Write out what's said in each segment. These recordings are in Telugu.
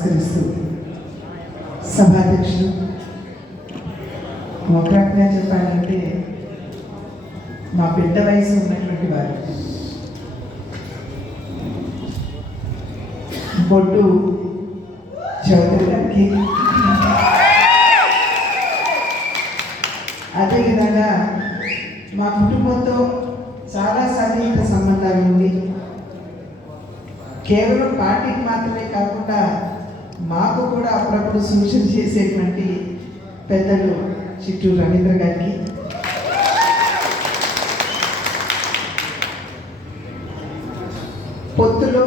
నమస్కరిస్తూ సభాధ్యక్షులు. ఒక చెప్పాలంటే మా పెద్ద వయసు ఉన్నటువంటి వారు. బొడ్డు చౌదరి అదేవిధంగా మా కుటుంబంతో చాలా సన్నిహిత సంబంధాలు ఉంది కేవలం పార్టీకి మాత్రమే కాకుండా మాకు కూడా అప్పుడప్పుడు సూచన చేసేటువంటి పెద్దలు చిట్టూరు రవీంద్ర గారికి. పొత్తులో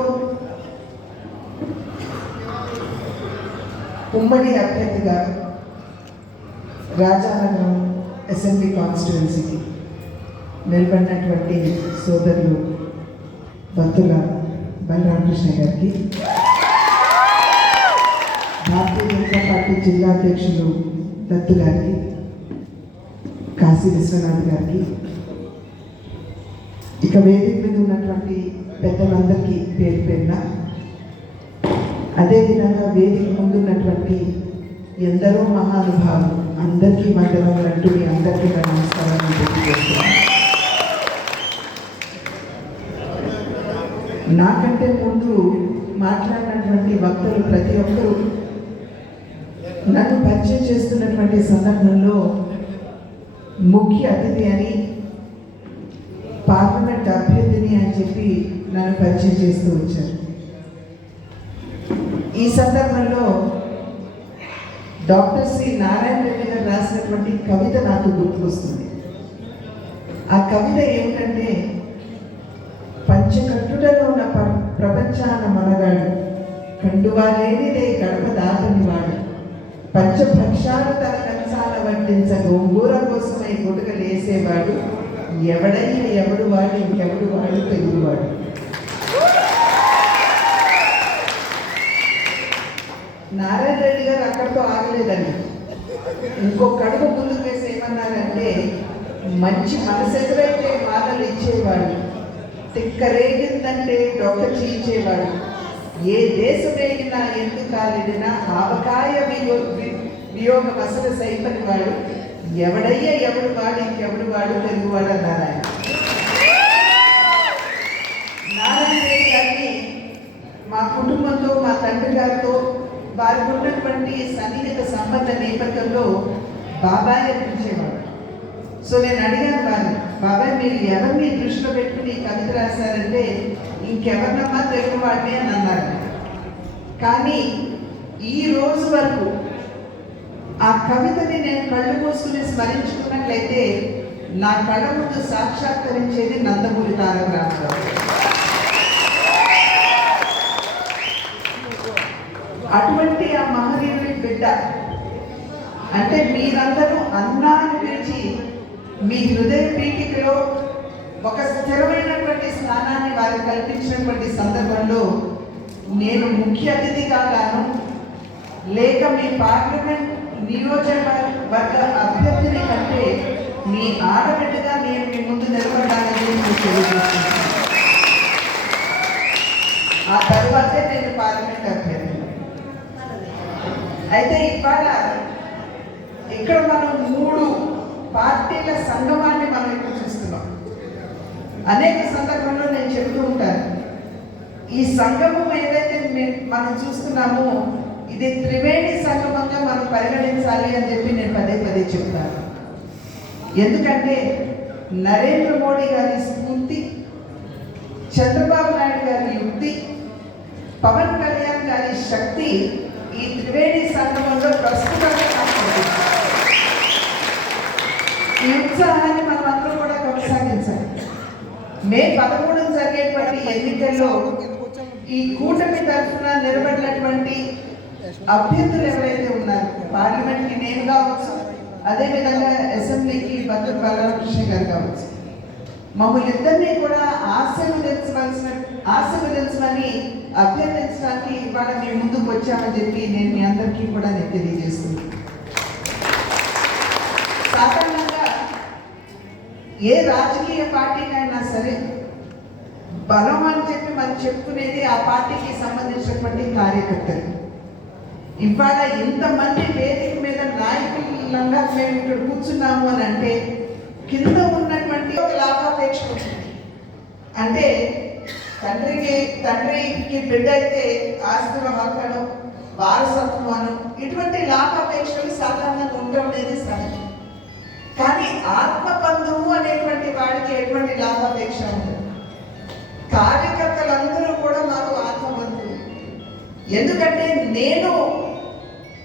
ఉమ్మడి అభ్యర్థిగా రాజానగరం అసెంబ్లీ కాన్స్టిట్యున్సీకి నిలబడినటువంటి సోదరులు భక్తుల బలరామకృష్ణ గారికి. భారతీయ జనతా పార్టీ జిల్లా అధ్యక్షులు దత్తు గారికి కాశీ విశ్వనాథ్ గారికి ఇక వేదిక మీద ఉన్నటువంటి పెద్దలందరికీ పేరు పేరున అదేవిధంగా వేదిక ముందున్నటువంటి ఎందరో మహానుభావులు అందరికీ వందనాలు అంటూ మీ అందరికీ నా నమస్కారాన్ని తెలియజేస్తున్నాను. నాకంటే ముందు మాట్లాడినటువంటి వక్తలు ప్రతి ఒక్కరూ నాకు పరిచయం చేస్తున్నటువంటి సందర్భంలో ముఖ్య అతిథి అని పార్లమెంట్ అభ్యర్థిని అని చెప్పి నన్ను పరిచయం చేస్తూ వచ్చారు. ఈ సందర్భంలో డాక్టర్ శ్రీ నారాయణ రెడ్డి గారు రాసినటువంటి కవిత నాకు గుర్తుకొస్తుంది. ఆ కవిత ఏమిటంటే పంచకట్టుడలో ఉన్న ప- ప్రపంచాన మనగాడు కండువా లేనిదే గడప దాటని వాడు పంచభక్షాలు తన కంచాల వడ్డించ గోంగూర కోసమై గుడకలు వేసేవాడు ఎవడైనా ఎవడు వాడు ఇంకెవడు వాడు తెలుగువాడు నారాయణ రెడ్డి గారు అక్కడితో ఆగలేదండి. ఇంకొక అడుగు ముందుకు వేసి ఏమన్నారంటే మంచి మనసెదురైతే మాటలు ఇచ్చేవాడు తిక్కరేగిందంటే డొక్క చీల్చేవాడు ఏ దేశమేగినా ఎందుకు కాలిడినా ఆవకాయ వియోగ వి- వియోగం అసలు సైపని వాడు ఎవడయ్యా ఎవడు వాడు ఇంకెవడు వాడు తెలుగువాడు అన్నారు ఆయన. నారాయణ గారిని మా కుటుంబంతో మా తండ్రి గారితో వారికి ఉన్నటువంటి సన్నిహిత సంబంధ నేపథ్యంలో బాబాయ్ అనిపించేవాడు సో నేను అడిగాను వారిని బాబాయ్ మీరు ఎవరిని దృష్టిలో పెట్టుకుని కవిత రాశారంటే ఇంకెవరినమ్మా? తెలుగు వాడిని అని అన్నారు కానీ ఈ రోజు వరకు ఆ కవితని నేను కళ్ళు మూసుకుని స్మరించుకున్నట్లయితే నా కళ్ళ ముందు సాక్షాత్కరించేది నందమూరి తారక రామారావు అటువంటి ఆ మహనీయుడి బిడ్డ అంటే మీరందరూ అన్నాన్ని పిలిచి మీ హృదయ పీఠికలో ఒక స్థిరమైనటువంటి స్థానాన్ని వారికి కల్పించినటువంటి సందర్భంలో నేను ముఖ్య అతిథిగా గాను లేక మీ పార్లమెంట్ నియోజకవర్గ అభ్యర్థిని కంటే మీ ఆడబిడ్డగా నేను మీ ముందు నిలబడాలని తెలియజేస్తున్నాను. ఆ తర్వాతే నేను పార్లమెంట్ అభ్యర్థి అయితే ఇవాళ ఇక్కడ మనం మూడు పార్టీల సంగమాన్ని మనం ఇక్కడ అనేక సందర్భంలో నేను చెప్తూ ఉంటాను. ఈ సంగమం ఏదైతే మనం చూస్తున్నామో ఇది త్రివేణి సంగమంగా మనం పరిగణించాలి అని చెప్పి నేను పదే పదే చెప్తాను. ఎందుకంటే నరేంద్ర మోడీ గారి స్ఫూర్తి చంద్రబాబు నాయుడు గారి యుక్తి పవన్ కళ్యాణ్ గారి శక్తి ఈ త్రివేణి సంగమంలో ప్రస్తుతంగా ఈ ఉత్సాహాన్ని మనం అందరం కూడా కొనసాగించాలి మే పదమూడు జరిగేటువంటి ఎన్నికల్లో ఈ కూటమి తరఫున నిలబడినటువంటి అభ్యర్థులు ఎవరైతే ఉన్నారు పార్లమెంట్కి నేను కావచ్చు అదేవిధంగా అసెంబ్లీకి భద్ర బలరామకృష్ణ గారు కావచ్చు మమ్మల్ని ఇద్దరినీ కూడా ఆశీర్వదించవలసిన ఆశీర్వదించమని అభ్యర్థించడానికి ఇవాళ మేము ముందుకు వచ్చామని చెప్పి నేను మీ అందరికీ కూడా నేను తెలియజేస్తున్నాను సాధారణంగా ఏ రాజకీయ పార్టీకైనా సరే బలం అని చెప్పి మనం చెప్పుకునేది ఆ పార్టీకి సంబంధించినటువంటి కార్యకర్తలు. ఇవాళ ఇంతమంది వేదిక మీద నాయకులంగా మేము ఇక్కడ కూర్చున్నాము అని అంటే కింద ఉన్నటువంటి ఒక లాభాపేక్ష అంటే తండ్రికి తండ్రికి బిడ్డ అయితే ఆస్తుల హక్కును వారసత్వాలు ఇటువంటి లాభాపేక్షలు సాధారణంగా ఉండడం అనేది సహజం. కానీ ఆత్మబంధువు అనేటువంటి వాడికి ఎటువంటి లాభాపేక్ష ఉండదు కార్యకర్తలందరూ కూడా మాకు ఆత్మబంధువులు ఎందుకంటే నేను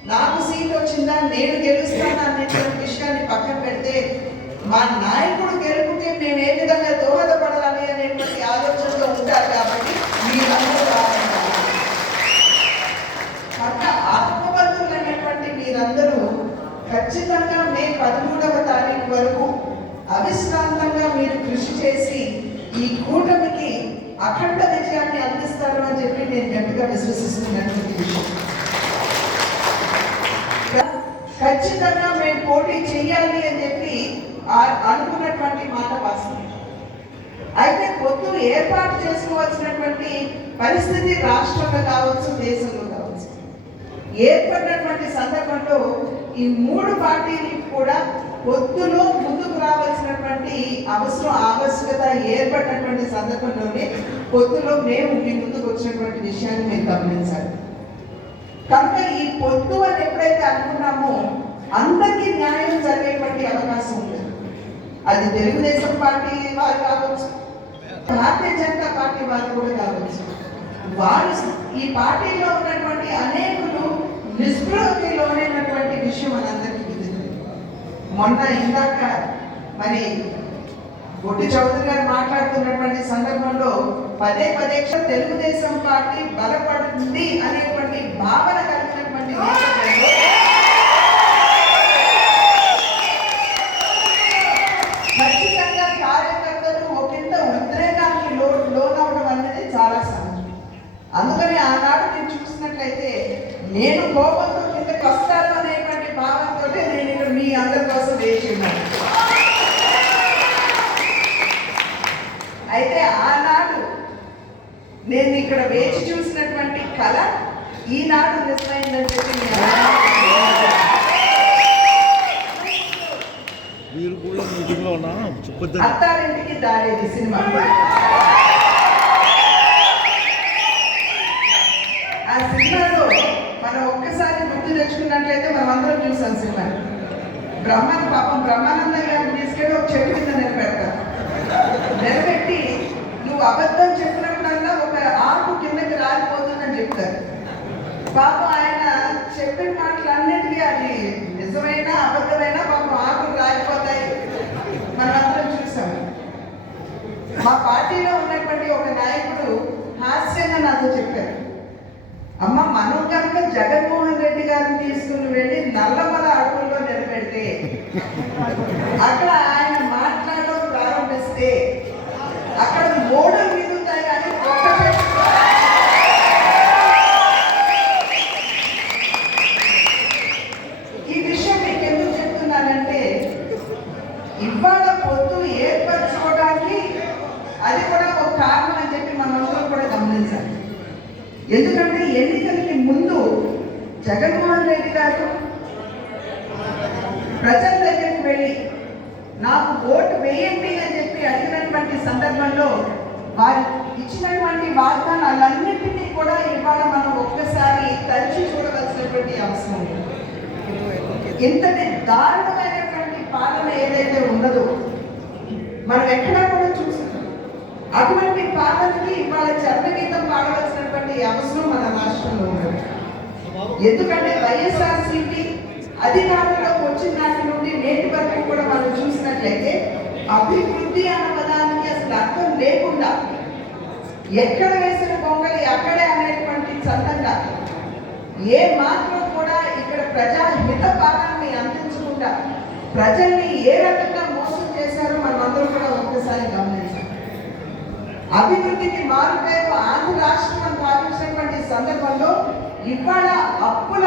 నాకు సీట్ వచ్చిందా నేను గెలుస్తాను అనేటువంటి విషయాన్ని పక్కన పెడితే మా నాయకుడు గెలుపుతే మేము ఏ విధంగా దోహదపడాలి అనేటువంటి ఆలోచనలో ఉంటారు కాబట్టి మీరందరూ రావాలి. కనుక ఆత్మబంధువులు అనేటువంటి మీరందరూ ఖచ్చితంగా పదమూడవ తారీఖు వరకు అవిశ్రాంతంగా మీరు కృషి చేసి ఈ కూటమికి అఖండ విజయాన్ని అందిస్తారు అని చెప్పి నేను గట్టిగా విశ్వసిస్తున్నటువంటి విషయం. ఖచ్చితంగా మేము పోటీ చేయాలి అని చెప్పి ఆ- అనుకున్నటువంటి మాట వాస్తవం. అయితే పొత్తు ఏర్పాటు చేసుకోవాల్సినటువంటి పరిస్థితి రాష్ట్రంలో కావచ్చు దేశంలో కావచ్చు. ఏర్పడినటువంటి సందర్భంలో ఈ మూడు పార్టీలు కూడా పొత్తులో ముందుకు రావాల్సినటువంటి అవసరం ఆవశ్యకత ఏర్పడినటువంటి సందర్భంలోనే పొత్తులో మేము మీ ముందుకు వచ్చినటువంటి విషయాన్ని మేము గమనించాలి. కనుక ఈ పొత్తు అని ఎప్పుడైతే అనుకున్నామో అందరికీ న్యాయం జరిగేటువంటి అవకాశం ఉంది. అది తెలుగుదేశం పార్టీ వారు కావచ్చు భారతీయ జనతా పార్టీ వారు కూడా కావచ్చు. వారు ఈ పార్టీలో ఉన్నటువంటి అనేకులు నిస్పృహకి లోనైనటువంటి విషయం మనందరికీ తెలిసింది. మొన్న ఇందాక మరి బొడ్డు చౌదరి గారు మాట్లాడుతున్నటువంటి సందర్భంలో పదే పదే తెలుగుదేశం పార్టీ బలపడుతుంది అనేటువంటి భావన కలిగినటువంటి నేపథ్యంలో ఖచ్చితంగా కార్యకర్తలు ఒకంత ఉద్రేకానికి లో లోనవడం అనేది చాలా సహజం అందుకని ఆనాడు నేను చూసినట్లయితే నేను కోపంతో కిందకి వస్తాను అనేటువంటి భావంతో నేను ఇక్కడ మీ అందరి కోసం వేచి ఉన్నాను. అయితే ఆనాడు నేను ఇక్కడ వేచి చూసినటువంటి కళ ఈనాడు చెప్పి మీటింగ్లో ఉన్నా చెప్పొద్దు అత్తారింటికి దారేది సినిమా. ఆ సినిమాలో తెచ్చుకున్నట్లయితే మనం అందరం చూసాం సినిమా. బ్రహ్మాన్ పాపం బ్రహ్మానంద గారిని తీసుకెళ్ళి ఒక చెట్టు కింద నిలబెడతా నిలబెట్టి నువ్వు అబద్ధం చెప్పినప్పుడల్లా ఒక ఆకు కిందకి రాలిపోతుందని చెప్తారు. పాపం ఆయన చెప్పిన మాటలన్నిటికీ అది నిజమైన అబద్ధమైన పాపం ఆకులు రాలిపోతాయి. మనం అందరం చూసాం. మా పార్టీలో ఉన్నటువంటి ఒక నాయకుడు హాస్యంగా నాతో చెప్పారు. అమ్మ మనం కనుక జగన్మోహన్ రెడ్డి గారిని తీసుకుని వెళ్ళి నల్లమల అడవుల్లో నిలబెడితే అక్కడ ఆయన మాట్లాడడం ప్రారంభిస్తే అక్కడ మూడు మిగులుతాయి కానీ ఒక్క చెట్టు ఈ విషయం మీకు ఎందుకు చెప్తున్నానంటే ఇవాళ పొత్తు ఏర్పరచుకోవడానికి అది కూడా ఒక కారణం అని చెప్పి మనందరం కూడా గమనించాలి ఎందుకంటే ఎన్నికలకి ముందు జగన్మోహన్ రెడ్డి గారు ప్రజల దగ్గరికి వెళ్ళి నాకు ఓటు వేయండి అని చెప్పి అడిగినటువంటి సందర్భంలో వారు ఇచ్చినటువంటి వాగ్దానాలన్నింటినీ కూడా ఇవాళ మనం ఒక్కసారి తరిచి చూడవలసినటువంటి అవసరం ఉంది ఇంతటి దారుణమైనటువంటి పాలన ఏదైతే ఉన్నదో మనం ఎక్కడా కూడా చూస్తున్నాం అటువంటి పాలనకి ఇవాళ చర్మగీతం పాడవలసినటువంటి అవసరం మన రాష్ట్రంలో ఉన్నది. ఎందుకంటే వైఎస్ఆర్సీపీ అధికారంలోకి వచ్చిన నాటి నుండి నేటి వరకు కూడా మనం చూసినట్లయితే అభివృద్ధి అన్న పదానికి అసలు అర్థం లేకుండా ఎక్కడ వేసిన పొంగలి అక్కడే అనేటువంటి చందంగా ఏ మాత్రం ఇక్కడ ప్రజా హిత భాగాన్ని అందించకుండా ప్రజల్ని ఏ రకంగా మోసం చేశారో మనం అందరూ కూడా ఒక్కసారి గమనించాం అభివృద్ధికి మారుపేరు ఆంధ్ర రాష్ట్రం భావించినటువంటి సందర్భంలో ఇవాళ అప్పుల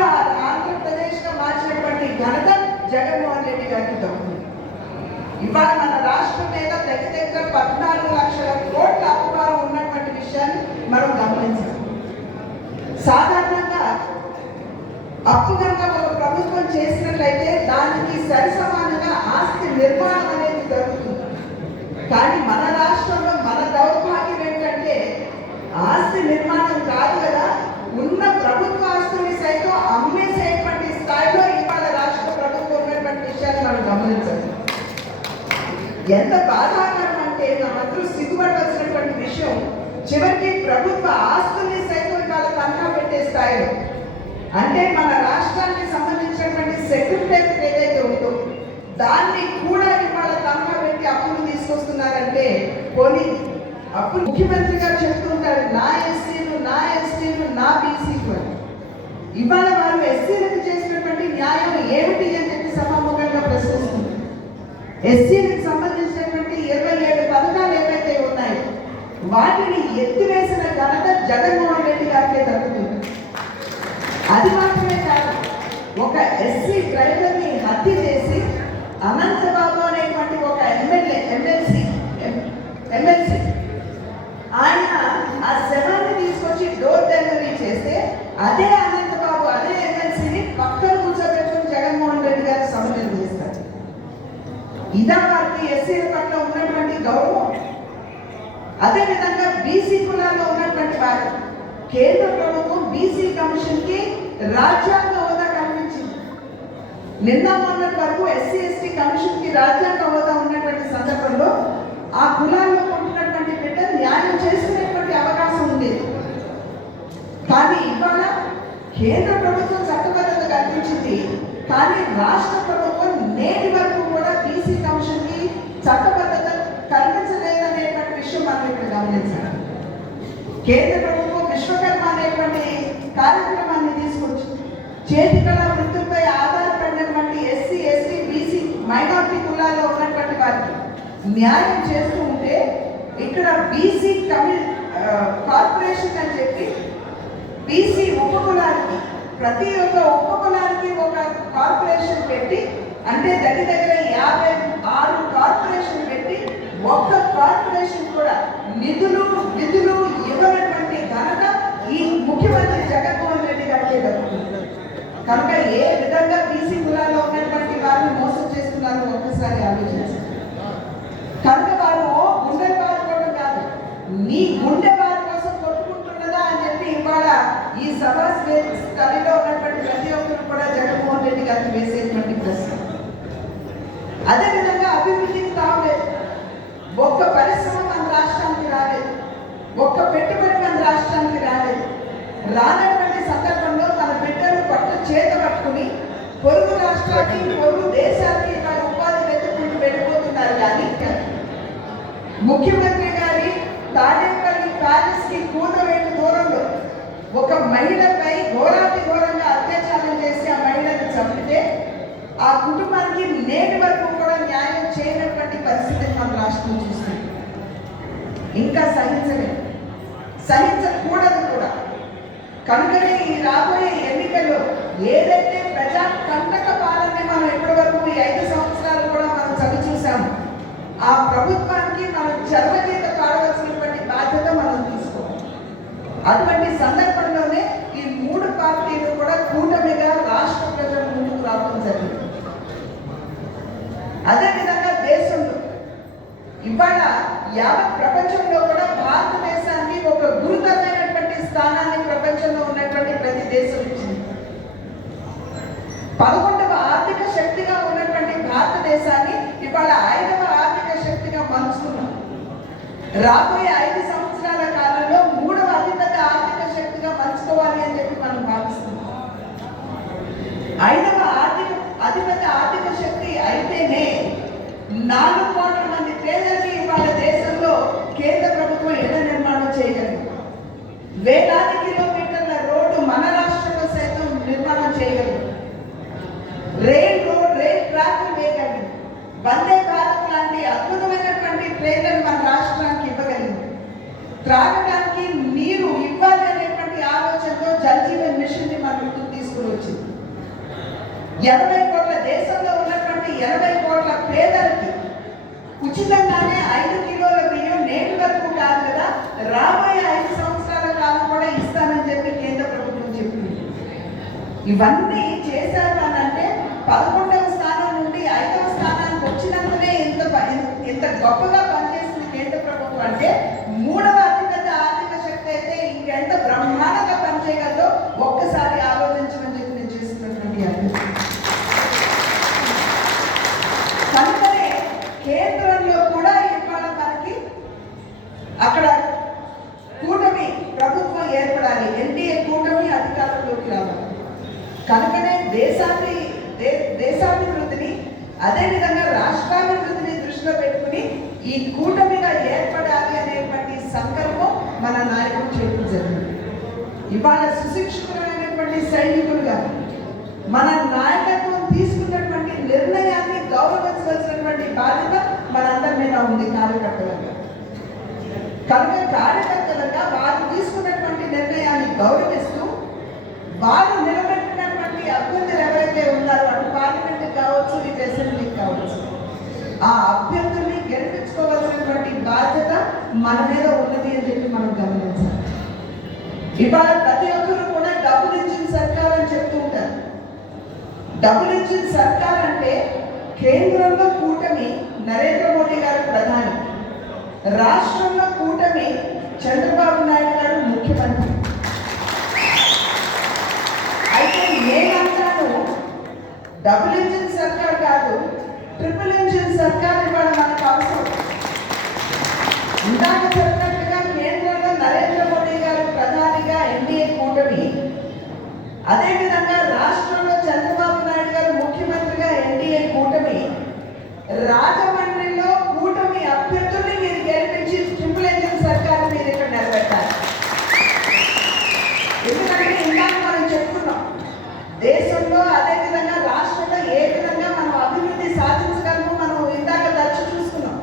ఆంధ్రప్రదేశ్గా మార్చినటువంటి ఘనత జగన్మోహన్ రెడ్డి గారికి దక్కుతుంది. ఇవాళ మన రాష్ట్రం మీద దగ్గర దగ్గర పద్నాలుగు లక్షల కోట్ల అప్పుభారం ఉన్నటువంటి విషయాన్ని మనం గమనించాలి. సాధారణంగా చేసినట్లయితే దానికి సరిసమానంగా ఆస్తి నిర్మాణం అనేది జరుగుతుంది. కానీ మన రాష్ట్రంలో మన దౌర్భాగ్యం ఏంటంటే ఆస్తి నిర్మాణం కాదు కదా ఉన్న ప్రభుత్వ ఆస్తుల్ని సైతం అమ్మేసేటువంటి స్థాయిలో ఇవాళ రాష్ట్ర ప్రభుత్వం ఉన్నటువంటి విషయాన్ని మనం గమనించాలి. ఎంత బాధాకరం అంటే నా మాత్రం సిగ్గుపడవలసినటువంటి విషయం చివరికి ప్రభుత్వ ఆస్తుల్ని సైతం ఇవాళ తనఖా పెట్టే స్థాయిలో అంటే మన రాష్ట్రానికి సంబంధించినటువంటి సెక్రటరీ ఏదైతే ఉందో దాన్ని కూడా ఇవాళ తనఖా పెట్టి అప్పులు తీసుకొస్తున్నారంటే కొని అప్పుడు ముఖ్యమంత్రి గారు చెప్తుంటారు నా ఎస్సీలు నా ఎస్టీలు నా బీసీలు అని. ఇవాళ వారు ఎస్సీలకు చేసినటువంటి న్యాయం ఏమిటి అని చెప్పి సభాముఖంగా ప్రశ్నిస్తుంది ఎస్సీలకు సంబంధించినటువంటి ఇరవై ఏడు పథకాలు ఏవైతే ఉన్నాయో వాటిని ఎత్తివేసిన ఘనత జగన్మోహన్ రెడ్డి గారికే తగ్గుతుంది అది మాత్రమే కాదు ఒక ఎస్సీ డ్రైవర్ని హత్య చేసి అనంతబాబు అనేటువంటి ఒక ఎమ్మెల్యే ఎమ్మెల్సీ ఎమ్మెల్సీ ఆయన ఆ శవాన్ని తీసుకొచ్చి డోర్ డెలివరీ చేస్తే అదే అనంతబాబు అదే ఎమ్మెల్సీని పక్కన కూర్చోబెట్టుకుని జగన్మోహన్ రెడ్డి గారు సమన్వయం చేస్తారు. ఇదా వారికి ఎస్సీల పట్ల ఉన్నటువంటి గౌరవం. అదేవిధంగా బీసీ కులాల్లో ఉన్నటువంటి వారు కేంద్ర ప్రభుత్వం బీసీ కమిషన్కి రాజ్యాంగ హోదా కల్పించింది. నిన్న మొన్నటి వరకు ఎస్సీ ఎస్టీ కమిషన్కి రాజ్యాంగ హోదా ఉన్నటువంటి సందర్భంలో ఆ కులాల్లో ఉంటున్నటువంటి బిడ్డ న్యాయం చేసుకునేటువంటి అవకాశం ఉండేది కానీ ఇవాళ కేంద్ర ప్రభుత్వం చట్టబద్ధత కల్పించింది. కానీ రాష్ట్ర ప్రభుత్వం నేటి వరకు కూడా బీసీ కమిషన్కి చట్టబద్ధత కల్పించలేదనేటువంటి విషయం మనం ఇక్కడ గమనించాలి. కేంద్ర ప్రభుత్వం విశ్వకర్మ అనేటువంటి కార్యక్రమాన్ని చేతి కళా వృత్తులపై ఆధారపడినటువంటి ఎస్సీ ఎస్టీ బీసీ మైనార్టీ కులాల్లో ఉన్నటువంటి వారికి న్యాయం చేస్తూ ఉంటే ఇక్కడ బీసీ తమిళ్ కార్పొరేషన్ అని చెప్పి బీసీ ఉపకులానికి ప్రతి ఒక్క ఉపకులానికి ఒక కార్పొరేషన్ పెట్టి అంటే దగ్గర దగ్గర యాభై ఆరు కార్పొరేషన్ పెట్టి ఒక్క కార్పొరేషన్ కూడా నిధులు నిధులు ఇవ్వనటువంటి ఘనత ఈ ముఖ్యమంత్రి జగన్మోహన్ రెడ్డి గారికి దక్కుతుంది. కనుక ఏ విధంగా బీసీ కులాల్లో ఉన్నటువంటి వారిని మోసం చేస్తున్నారో ఒక్కసారి ఆలోచించారు కనుక వారు ఓ గుండె బాదుకోవడం కాదు నీ గుండె వారి కోసం కొట్టుకుంటున్నదా అని చెప్పి ఇవాళ ఈ సభా స్థలిలో ఉన్నటువంటి ప్రతి ఒక్కరు కూడా జగన్మోహన్ రెడ్డి గారికి వేసేటువంటి ప్రశ్న. అదేవిధంగా అభివృద్ధికి తావలేదు. ఒక్క పరిశ్రమ మన రాష్ట్రానికి రాలేదు. ఒక్క పెట్టుబడి మన రాష్ట్రానికి రాలేదు. రానటువంటి సందర్భంలో మన బిడ్డలు పట్టు చేత పట్టుకుని పొరుగు రాష్ట్రానికి పొరుగు దేశానికి వారి ఉపాధి వెతుకుంటూ వెళ్ళిపోతున్నారు కానీ ముఖ్యమంత్రి గారి తాడేపల్లి ప్యాలెస్కి కూతవేటు దూరంలో ఒక మహిళపై ఘోరాతి ఘోరంగా అత్యాచారం చేసి ఆ మహిళను చంపితే ఆ కుటుంబానికి నేటి వరకు కూడా న్యాయం చేయనటువంటి పరిస్థితి మన రాష్ట్రం చూస్తుంది. ఇంకా సహించలేదు. సహించకూడదు కూడా. కనుకనే ఈ రాబోయే ఎన్నికల్లో ఏదైతే ప్రజా కంటక పాలనని మనం ఇప్పటి వరకు ఈ ఐదు సంవత్సరాలు కూడా మనం చవి చూసాము ఆ ప్రభుత్వానికి మనం చర్మగీత పాడవలసినటువంటి బాధ్యత మనం తీసుకోవాలి. అటువంటి సందర్భంలోనే ఈ మూడు పార్టీలు కూడా కూటమిగా రాష్ట్ర ప్రజల ముందుకు రావడం జరిగింది. అదేవిధంగా దేశంలో ఇవాళ యావత్ ప్రపంచంలో కూడా భారతదేశానికి ఒక గురుతరమైనటువంటి స్థానాన్ని ప్రపంచంలో ఉన్నటువంటి ప్రతి దేశం ఇచ్చింది. పదకొండవ ఆర్థిక శక్తిగా ఉన్నటువంటి భారతదేశాన్ని ఇవాళ ఐదవ ఆర్థిక శక్తిగా మలుస్తున్నాం రాబోయే ఐదు సంవత్సరాల కాలంలో మూడవ అతిపెద్ద ఆర్థిక శక్తిగా మలుచుకోవాలి అని చెప్పి మనం భావిస్తున్నాం. ఐదవ ఆర్థిక అతిపెద్ద ఆర్థిక శక్తి అయితేనే నాలుగు కోట్ల మంది పేదలకి ఇవాళ దేశంలో కేంద్ర ప్రభుత్వం ఇళ్ళ నిర్మాణం చేయగలదు వేలాది కిలో రోడ్డు మన రాష్ట్రంలో సైతం నిర్మాణం చేయగలదు రైల్ రోడ్ రైల్ ట్రాక్ వేయగలదు వందే భారత్ లాంటి అద్భుతమైనటువంటి ట్రైన్లను మన రాష్ట్రానికి ఇవ్వగలిగింది త్రాగడానికి నీరు ఇవ్వాలి అనేటువంటి ఆలోచనతో జల్ జీవన్ మిషన్ని మన ముందుకు తీసుకుని వచ్చింది ఎనభై కోట్ల దేశంలో ఉన్నటువంటి ఎనభై కోట్ల పేదలకి ఉచితంగానే ఐదు కిలోల బియ్యం నేటి వరకు కాదు కదా రాబోయే ఐదు సంవత్సరాల కాలం కూడా ఇస్తానని చెప్పి కేంద్ర ప్రభుత్వం చెప్పింది. ఇవన్నీ చేశారు అని అంటే పదకొండవ స్థానం నుండి ఐదవ స్థానానికి వచ్చినందునే ఇంత ఇంత గొప్పగా పనిచేసిన కేంద్ర ప్రభుత్వం అంటే మూడవ అతిపెద్ద ఆర్థిక శక్తి అయితే ఇంకెంత బ్రహ్మాండంగా పనిచేయగలదో ఒక్కసారి ఆలోచించమని చెప్పి నేను చేస్తున్నటువంటి అభ్యర్థన. కనుకనే కేంద్రంలో కూడా ఇవాళ మనకి అక్కడ కూటమి ప్రభుత్వం ఏర్పడాలి ఎన్డీఏ కూటమి అధికారంలోకి రావాలి కనుకనే దేశాన్ని దే- దేశాభివృద్ధిని అదేవిధంగా రాష్ట్రాభివృద్ధిని దృష్టిలో పెట్టుకుని ఈ కూటమిగా ఏర్పడాలి అనేటువంటి సంకల్పం మన నాయకుడు చేయడం జరిగింది ఇవాళ సుశిక్షితులైనటువంటి సైనికులుగా మన నాయకత్వం తీసుకున్నటువంటి నిర్ణయాన్ని గౌరవించవలసినటువంటి బాధ్యత మనందరి మీద ఉంది కార్యకర్తలుగా కనుక కార్యకర్తలుగా వారు తీసుకున్నటువంటి నిర్ణయాన్ని గౌరవిస్తూ వారు నిలబెట్టినటువంటి అభ్యర్థులు ఎవరైతే ఉన్నారో అటు పార్లమెంట్ కావచ్చు ఈ అసెంబ్లీకి కావచ్చు ఆ అభ్యర్థుల్ని గెలిపించుకోవాల్సినటువంటి బాధ్యత మన మీద ఉన్నది అని చెప్పి మనం గమనించాలి. ఇవాళ ప్రతి ఒక్కరు కూడా డబ్బులు ఇచ్చిన సర్కార్ అని చెప్తూ ఉంటారు. డబ్బులు ఇచ్చిన సర్కార్ అంటే కేంద్రంలో కూటమి నరేంద్ర మోడీ గారు ప్రధాని. రాష్ట్రంలో కూటమి చంద్రబాబు నాయుడు గారు ముఖ్యమంత్రి. అయితే నేనంటాను డబుల్ ఇంజిన్ సర్కార్ కాదు ట్రిపుల్ ఇంజిన్ సర్కార్ ఇవాళ మనకు అవసరం. ఇందాక చెప్పినట్టుగా కేంద్రంలో నరేంద్ర మోడీ గారు ప్రధానిగా ఎన్డీఏ కూటమి అదేవిధంగా రాష్ట్రంలో చంద్రబాబు నాయుడు గారు ముఖ్యమంత్రిగా ఎన్డీఏ కూటమి రాజమండ్రిలో కూటమి అభ్యర్థుల్ని మీరు గెలిపించి ట్రిపుల్ ఇంజిన్ సర్కార్ మీరు ఇక్కడ నిలబెట్టాలి ఎందుకంటే ఇందాక మనం చెప్పుకున్నాం దేశంలో అదేవిధంగా రాష్ట్రంలో ఏ విధంగా మనం అభివృద్ధి సాధించగలమో మనం ఇందాక దర్శి చూసుకున్నాం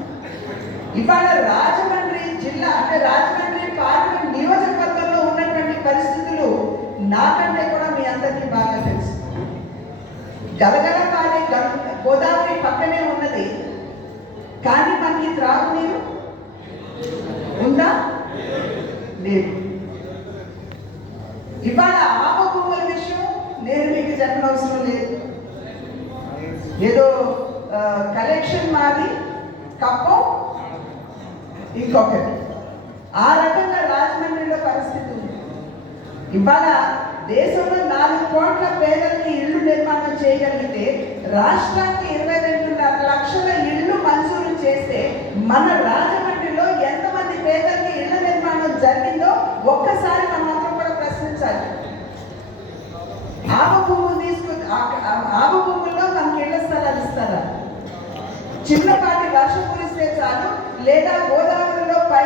ఇవాళ రాజమండ్రి జిల్లా అంటే రాజమండ్రి పార్లమెంట్ నియోజకవర్గంలో ఉన్నటువంటి పరిస్థితులు నాకంటే కూడా మీ అందరికీ బాగా తెలుసు. గలగల కాలే గోదావరి పక్కనే ఉన్నది. కానీ మనకి త్రాగునీరు ఉందా? లేదు. ఇవాళ ఆపకూల విషయం నేను మీకు చెప్పనవసరం లేదు. ఏదో కలెక్షన్ మాది కప్పం ఇంకొకటి. ఆ రకంగా రాజమండ్రిలో పరిస్థితి ఉంది. ఇవాళ దేశంలో నాలుగు కోట్ల పేదలకి ఇల్లు నిర్మాణం చేయగలిగితే రాష్ట్రానికి ఇరవై రెండున్నర లక్షల ఇళ్ళు మంజూరు చేస్తే మన రాజమండ్రిలో ఎంతమంది పేదలకి ఇళ్ళ నిర్మాణం జరిగిందో ఒక్కసారి మనం అందరం కూడా ప్రశ్నించాలి. ఆవ భూములు తీసుకు ఆవ భూముల్లో మనకి ఇళ్ళ స్థలాలు ఇస్తారా? చిన్నపాటి వర్షం కురిస్తే చాలు లేదా గోదావరిలో పై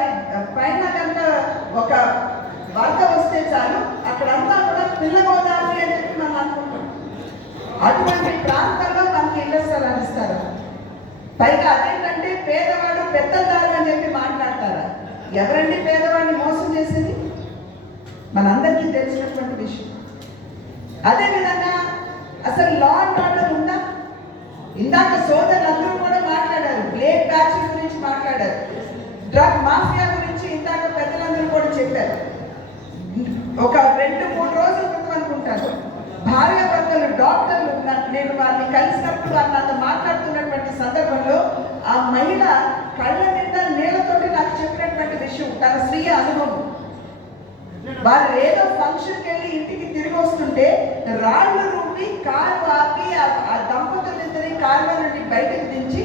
పైన కనుక ఒక వరద వస్తే చాలు అక్కడంతా కూడా పిల్ల గోదావరి అని చెప్పి మనం అనుకుంటాం అటువంటి ప్రాంతాల్లో మనకి ఇళ్ళ స్థలాలు ఇస్తారు పైగా అదేంటంటే పేదవాడు పెద్దదారు అని చెప్పి మాట్లాడతారా? ఎవరండి పేదవాడిని మోసం చేసింది మనందరికీ తెలిసినటువంటి విషయం అదేవిధంగా అసలు లా అండ్ ఆర్డర్ ఉందా ఇందాక సోదరులందరూ కూడా మాట్లాడారు బ్లేడ్ బ్యాచ్ గురించి మాట్లాడారు డ్రగ్ మాఫియా గురించి ఇందాక పెద్దలందరూ కూడా చెప్పారు ఒక రెండు మూడు రోజుల క్రితం అనుకుంటాను భార్య భర్తలు డాక్టర్లు ఉన్నారు నేను వారిని కలిసినప్పుడు వారు నాతో మాట్లాడుతున్నటువంటి సందర్భంలో ఆ మహిళ కళ్ళ నిండా నీళ్ళతోటి నాకు చెప్పినటువంటి విషయం తన స్వీయ అనుభవం వారు ఏదో ఫంక్షన్కి వెళ్ళి ఇంటికి తిరిగి వస్తుంటే రాళ్ళు రుబ్బి కారు ఆపి ఆ- దంపతులిద్దరి కారులో నుండి బయటకు దించి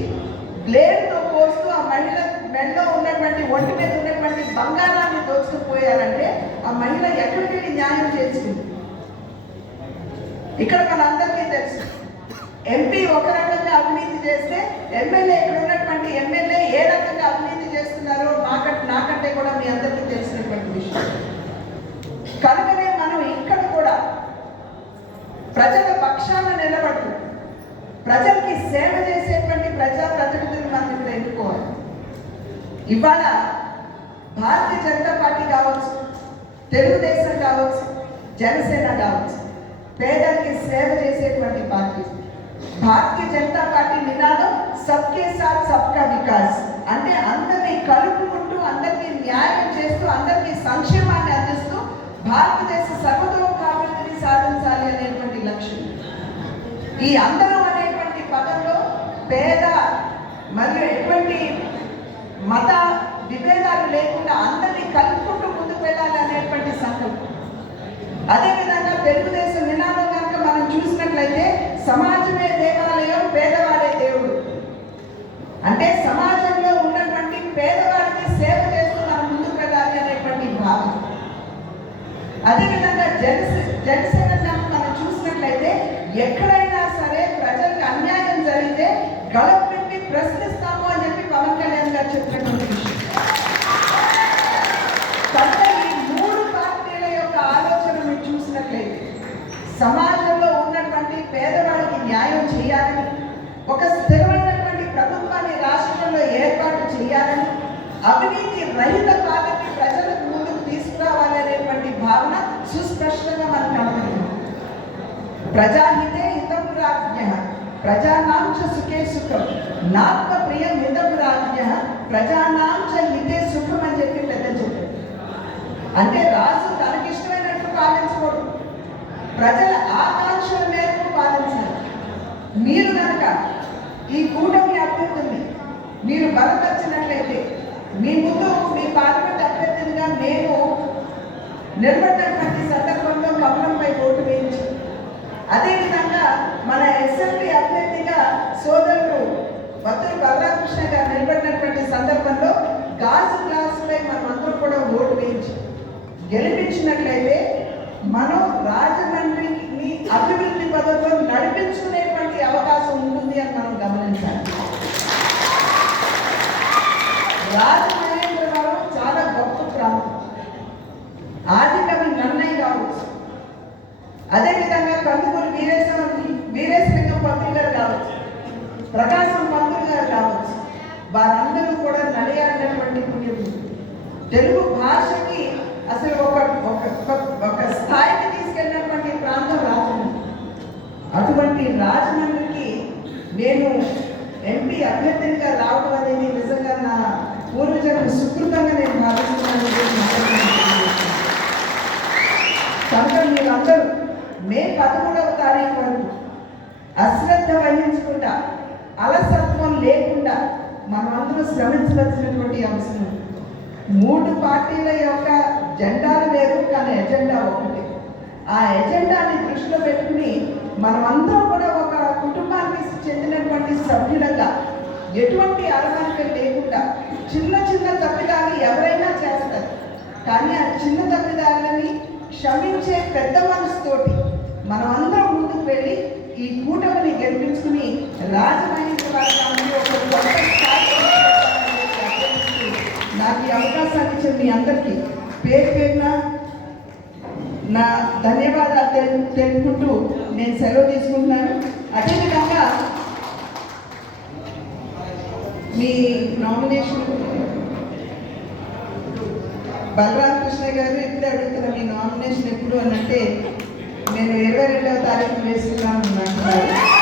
బ్లేడ్తో కోస్తూ ఆ మహిళ మెడలో ఉన్నటువంటి ఒంటి మీద ఉన్నటువంటి బంగారాన్ని దోచుకుపోయారంటే ఆ మహిళ ఎక్కడికి వెళ్ళి న్యాయం చేసింది ఇక్కడ మనందరికీ తెలుసు. ఎంపీ ఒక రకంగా అవినీతి చేస్తే ఎమ్మెల్యే ఇక్కడ ఉన్నటువంటి ఎమ్మెల్యే ఏ రకంగా అవినీతి చేస్తున్నారో మాకంటే నాకంటే కూడా మీ అందరికీ తెలుసు. కనుకనే మనం ఇక్కడ కూడా ప్రజల పక్షాన నిలబడుతూ ప్రజలకి సేవ చేసేటువంటి ప్రజాప్రతినిధులు మనం ఇక్కడ ఎన్నుకోవాలి. ఇవాళ భారతీయ జనతా పార్టీ కావచ్చు తెలుగుదేశం కావచ్చు జనసేన కావచ్చు పేదలకి సేవ చేసేటువంటి పార్టీ. భారతీయ జనతా పార్టీ నినాదం సబ్కే సాత్ సబ్కా వికాస్. అంటే అందరినీ కలుపుకుంటూ అందరికీ న్యాయం చేస్తూ అందరికీ సంక్షేమాన్ని అందిస్తూ భారతదేశ సర్వతోముఖాభివృద్ధిని సాధించాలి అనేటువంటి లక్ష్యం. ఈ అందరం అనే పేద మరియు ఎటువంటి మత విభేదాలు లేకుండా అందరినీ కలుపుకుంటూ ముందుకు వెళ్ళాలి అనేటువంటి సంకల్పం. అదేవిధంగా తెలుగుదేశం నినాదం కనుక మనం చూసినట్లయితే సమాజమే దేవాలయం పేదవాడే దేవుడు. అంటే సమాజంలో ఉన్నటువంటి పేదవాడికి సేవ చేస్తూ మనం ముందుకు వెళ్ళాలి అనేటువంటి భావం అదేవిధంగా జనసే జనసేన మనం చూసినట్లయితే ఎక్కడైనా సరే ప్రజలకు అన్యాయం జరిగితే గళం పెట్టి ప్రశ్నిస్తాము అని చెప్పి పవన్ కళ్యాణ్ గారు చెప్పినటువంటి విషయం. కనుక ఈ మూడు పార్టీల యొక్క ఆలోచన మీరు చూసినట్లయితే సమాజంలో ఉన్నటువంటి పేదవాడికి న్యాయం చేయాలని ఒక స్థిరమైనటువంటి ప్రభుత్వాన్ని రాష్ట్రంలో ఏర్పాటు చేయాలని అవినీతి రహిత పాలనని ప్రజలకు ముందుకు తీసుకురావాలి అనేటువంటి భావన సుస్పష్టంగా మనకు కనపడింది ప్రజాహితే హితం రాజ్ఞ ప్రజానాంచ సుఖే సుఖం నాత్మ ప్రియం హితం రాజ్ఞ ప్రజానాంచ హితే సుఖం అని చెప్పి పెద్ద చెప్పారు. అంటే రాజు తనకిష్టమైనట్లు పాలించకూడదు ప్రజల ఆకాంక్షల మేరకు పాలించాలి. మీరు కనుక ఈ కూటమి అభ్యర్థుల్ని మీరు బలపరిచినట్లయితే మీ ముందు మీ పార్లమెంట్ అభ్యర్థిగా నేను నిలబడినటువంటి సందర్భంలో కమలంపై ఓటు వేయించి అదేవిధంగా మన ఎస్ఎంపీ అభ్యర్థిగా సోదరుడు వత్తుల బలరామకృష్ణ గారు నిలబడినటువంటి సందర్భంలో గాజు గ్లాసుపై మనం అందరూ కూడా ఓటు వేయించి గెలిపించినట్లయితే మనం రాజమండ్రిని అభివృద్ధి పదంలో నడిపించుకునేటువంటి అవకాశం ఉంటుంది అని మనం గమనించాలి. రాజ చాలా గొప్ప ప్రాంతం ఆదికవి నన్నయ్య కావచ్చు అదేవిధంగా కందుకూరు వీరేశ్వర వీరేశలింగం పంతులు గారు కావచ్చు ప్రకాశం పంతులు గారు కావచ్చు వారందరూ కూడా నడియాడినటువంటి పుణ్యములు తెలుగు భాషకి అసలు ఒక ఒక ఒక- స్థాయికి తీసుకెళ్ళినటువంటి ప్రాంతం రాజమండ్రి. అటువంటి రాజమండ్రికి నేను ఎంపీ అభ్యర్థినిగా రావడం అనేది నిజంగా నా పూర్వజన్మ సుకృతంగా నేను భావిస్తున్నాను కనుక మీరందరూ మే పదమూడవ తారీఖు వరకు అశ్రద్ధ వహించకుండా అలసత్వం లేకుండా మనమందరూ శ్రమించవలసినటువంటి అవసరం మూడు పార్టీల యొక్క జెండాలు వేరు కానీ ఎజెండా ఒకటి. ఆ ఎజెండాని దృష్టిలో పెట్టుకుని మనమందరం కూడా ఒక కుటుంబానికి చెందినటువంటి సభ్యులంగా ఎటువంటి అలవాటు లేకుండా చిన్న చిన్న తప్పిదాలు ఎవరైనా చేస్తారు. కానీ ఆ చిన్న తప్పిదాలని క్షమించే పెద్ద మనసుతోటి మనం అందరం ముందుకు వెళ్ళి ఈ కూటమిని గెలిపించుకుని రాజమహేంద్ర నాకు ఈ అవకాశాన్ని ఇచ్చిన మీ అందరికీ పేరు పేరున నా ధన్యవాదాలు తెలు తెలుపుకుంటూ నేను సెలవు తీసుకుంటున్నాను. అదేవిధంగా మీ నామినేషన్ బలరామకృష్ణ గారు ఎప్పుడు అడుగుతున్నారు మీ నామినేషన్ ఎప్పుడు అని అంటే నేను ఇరవై రెండవ తారీఖు వేసుకున్నాను అంటున్నారు